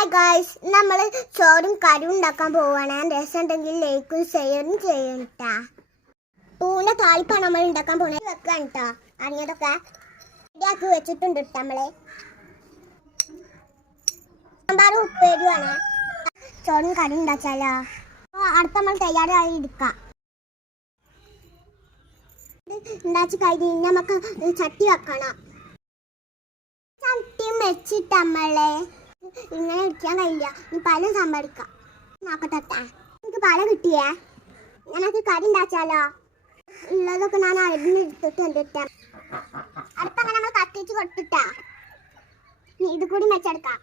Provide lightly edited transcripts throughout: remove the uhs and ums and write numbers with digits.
Hi guys, നമ്മൾ ചോറും കറിയും ഉണ്ടാക്കാൻ പോവാണ്. രസമുണ്ടെങ്കിൽ ലൈക്കും ഷെയറും ചെയ്യട്ടാ. പൂവിൻ്റെ താളിപ്പാണ് നമ്മൾ ഉണ്ടാക്കാൻ പോകുന്നത്. വെക്കാൻ കേട്ടോ, അറിഞ്ഞതൊക്കെ റെഡിയാക്കി വെച്ചിട്ടുണ്ട്. നമ്മള് സാമ്പാറും ഉപ്പേരിയുമാണ്. ചോറും കറി ഉണ്ടാച്ചാലോ. അടുത്ത നമ്മൾ തയ്യാറായി എടുക്കാം. ഉണ്ടാക്കി കഴിഞ്ഞ് നമുക്ക് ചട്ടി വെക്കണം. ചട്ടിയും വെച്ചിട്ട് നമ്മളെ ഇങ്ങനെ ഇരിക്കാൻ കഴിയില്ല. നീ പല സമ്പാദിക്കാം നോക്കട്ടെ. എനിക്ക് പല കിട്ടിയേ. ഞാനൊക്കെ കറി ഉണ്ടാച്ചാലോ. ഉള്ളതൊക്കെ ഞാൻ അരിഞ്ഞെടുത്തിട്ട് എന്തിട്ടാ. അടുത്തങ്ങനെ നമ്മൾ കത്തിച്ച് കൊടുത്തിട്ടാ. നീ ഇത് കൂടി വെച്ചെടുക്കാം.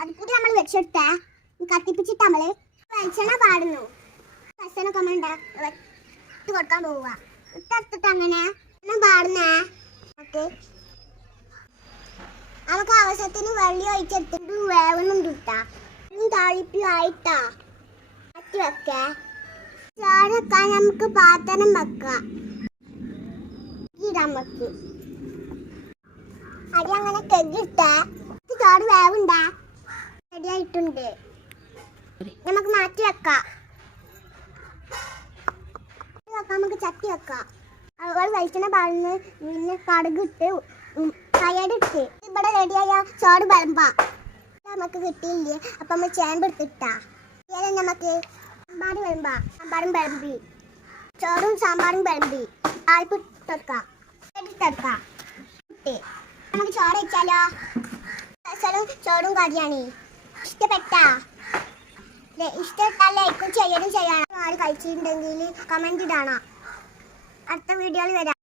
അത് കൂടി നമ്മൾ വെച്ചെടുത്തേ. കത്തിപ്പിച്ചിട്ട് നമ്മള് വെളിച്ചെണ്ണ പാടുന്നു. ഭക്ഷണമൊക്കെ നമ്മൾ ഇട്ട് കൊടുക്കാൻ പോവുക. ഇട്ടെടുത്തിട്ട് അങ്ങനെ പാടുന്നേ. ഓക്കെ, നമുക്ക് ആവശ്യത്തിന് വെള്ളം ഒഴിച്ചെടുത്തിട്ട് വേവണം കിട്ടാ. താളിപ്പായിട്ടാ മാറ്റി വെക്കേ. ചോറൊക്കെ നമുക്ക് പാത്രം വെക്കാം. നമുക്ക് അരി അങ്ങനെ കെട്ടിട്ടേ. ചോറ് വേവുണ്ടാ റെഡിയായിട്ടുണ്ട്. നമുക്ക് മാറ്റി വെക്കാം. നമുക്ക് ചട്ടി വെക്കാം. അതുപോലെ വെളിച്ചെണ്ണ പാടുന്ന് പിന്നെ കടുകിട്ട് കയ്യടിട്ട് ഇവിടെ റെഡിയായ ചോറ് വിളമ്പാ. നമുക്ക് കിട്ടിയില്ലേ. അപ്പം നമ്മൾ ചേമ്പ് എടുത്തിട്ടാ. നമുക്ക് സാമ്പാർ വിളമ്പാ. സാമ്പാറും വിളമ്പി, ചോറും സാമ്പാറും വിളമ്പി, താളിപ്പ് ഇട്ടെടുക്കാം. എടുത്തെടുക്കാം. നമുക്ക് ചോറ് വെച്ചാലോ. ചോറും കറിയാണ്. ഇഷ്ടപ്പെട്ടാ? ഇഷ്ടപ്പെട്ടാൽ ലൈക്കും ചെയ്യണം. ആര് കഴിച്ചിട്ടുണ്ടെങ്കിൽ കമൻറ്റ് ഇടണം. അടുത്ത വീഡിയോയിൽ വരാം.